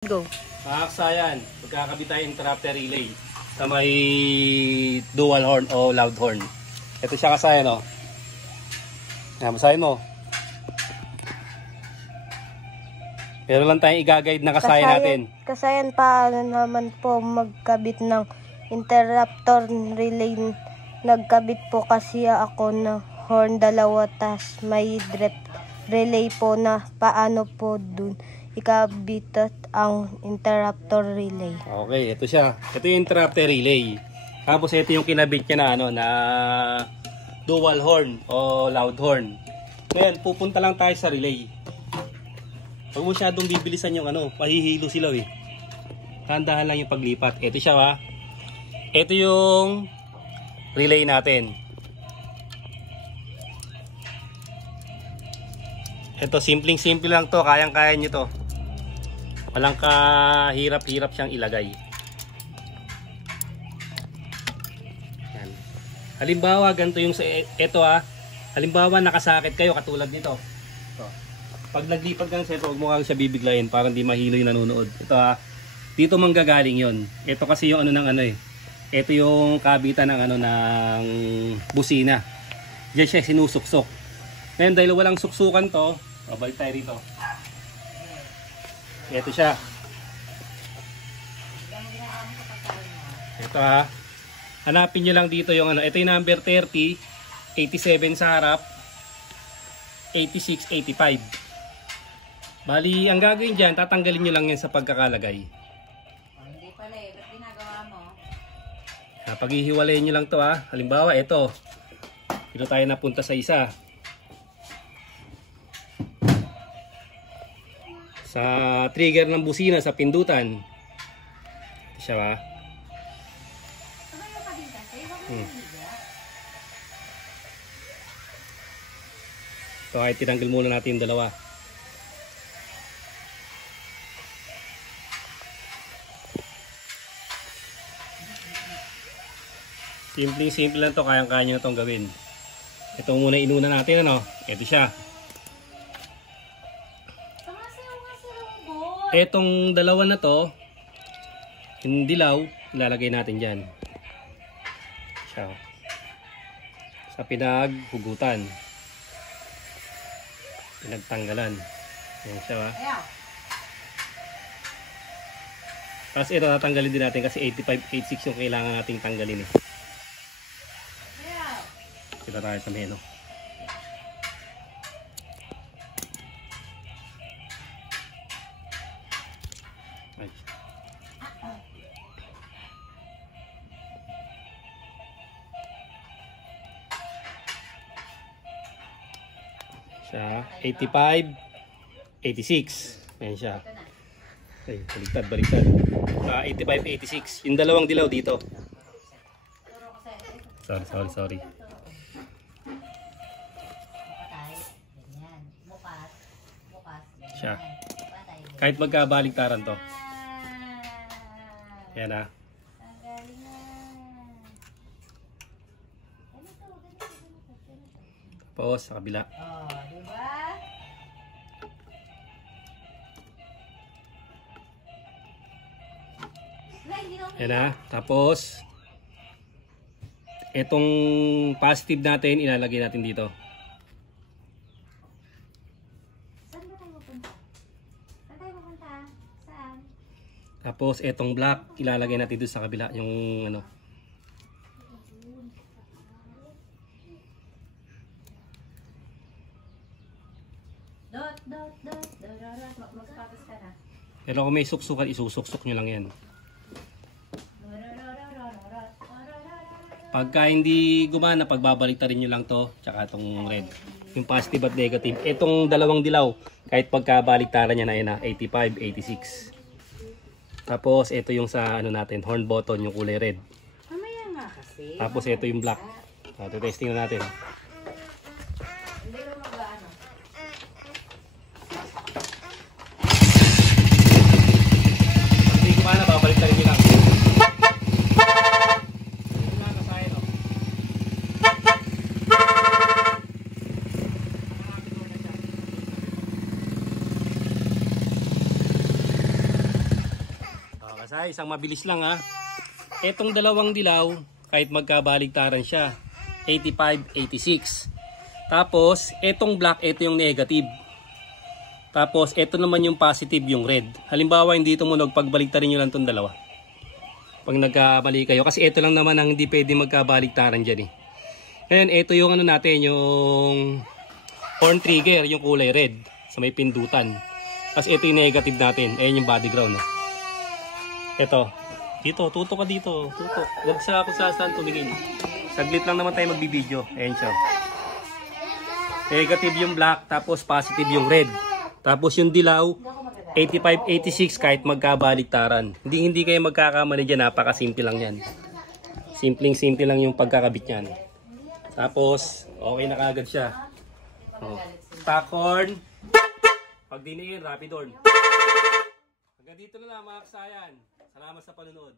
Go. Makaksayan, magkakabit tayo interrupter relay sa may dual horn o loud horn. Ito siya kasayan, o. Masahin mo. Pero lang tayong i-guide na kasayan natin. Kasayan, paano naman po magkabit ng interrupter relay? Nagkabit po kasi ako ng horn dalawa, tas may relay po na paano po dun ikabitat ang interrupter relay. Okay, ito siya. Ito yung interrupter relay. Tapos ito yung kinabit niya na na dual horn o loud horn. Ngayon, pupunta lang tayo sa relay. Huwag mo masyadong bibilisan yung mahihilo sila eh. Tandahan lang yung paglipat. Ito siya, ha. Ito yung relay natin. Ito, simpleng-simple lang to. Kayang-kaya nyo to. Walang kahirap-hirap siyang ilagay. Yan. Halimbawa, ganito yung ito, ha. Halimbawa, nakasakit kayo katulad nito. Ito. Pag naglipat kang set, huwag mo kang siya bibiglayin para hindi mahilo yung nanonood. Ito, ha. Dito manggagaling yon. Ito kasi yung ito yung kabitan ng ng busina. Diyan siya sinusuksok. Ngayon, dahil walang suksukan to, balik tayo rito. Ito siya. Ito, ha. Hanapin nyo lang dito yung ito yung number 30, 87 sa harap, 86, 85. Bali, ang gagawin dyan, tatanggalin nyo lang yan sa pagkakalagay. Hindi pala eh. Ba't ginagawa mo? Paghihiwalayin nyo lang to, ha. Halimbawa, ito. Dito tayo napunta sa isa. Sa trigger ng busina, sa pindutan. Ito siya, ha. So, ay tinanggal muna natin yung dalawa. Simple lang to, kayang-kaya nyo na itong gawin. Ito muna inuna natin, ito siya. Etong dalawa na to, yung dilaw, ilalagay natin dyan. Siya. Sa pinaghugutan. Pinagtanggalan. Ayan siya, ha. Tapos ito tatanggalin din natin kasi 85, 86 yung kailangan nating tanggalin eh. Kita tayo sa meno. Siya, 85, 86. Ayan siya. Ay, baliktad. 85, 86. Yung dalawang dilaw dito. Sorry. Siya. Kahit magkabaligtaran to. Ayan, ha. Tapos sa kabila. Ayan, ha. Tapos itong positive natin ilalagay natin dito. Tapos itong black ilalagay natin dito sa kabila yung Pero kung may suksukan, isusuksok nyo lang yan. Pagka hindi gumana, pagbabalik nyo lang to, tsaka itong red. Yung positive at negative. Itong dalawang dilaw, kahit pagkabaliktaran niya na 85, 86. Tapos ito yung sa natin, horn button, yung kulay red. Mamaya nga kasi. Tapos ito yung black. Testing na natin. Pag hindi gumana, babalik nyo lang. Guys, ang mabilis lang ha. Etong dalawang dilaw, kahit magkabaligtaran siya, 85, 86. Tapos, etong black, ito yung negative. Tapos, ito naman yung positive, yung red. Halimbawa, hindi tumunog, pagbaligtarin nyo lang itong dalawa. Pag nagkamali kayo. Kasi ito lang naman ang hindi pwede magkabaligtaran dyan eh. Ngayon, ito yung ano natin, yung horn trigger, yung kulay red. Sa may pindutan. Tapos ito yung negative natin. Ayan yung body ground. Ito. Dito, tutok ka dito. Tutok. Huwag sa kung saan tumingin. Saglit lang naman tayo magbibideo. Ayan siya. Negative yung black, tapos positive yung red. Tapos yung dilaw, 85, 86 kahit magkabaligtaran. Hindi kayo magkakamali dyan. Napakasimple lang yan. Simpleng-simple lang yung pagkakabit yan. Tapos, okay na kagad siya. Oh. Stock horn. Pag diniin, rapid horn. Hanggang dito na lang mga kasayan. Salamat sa panonood.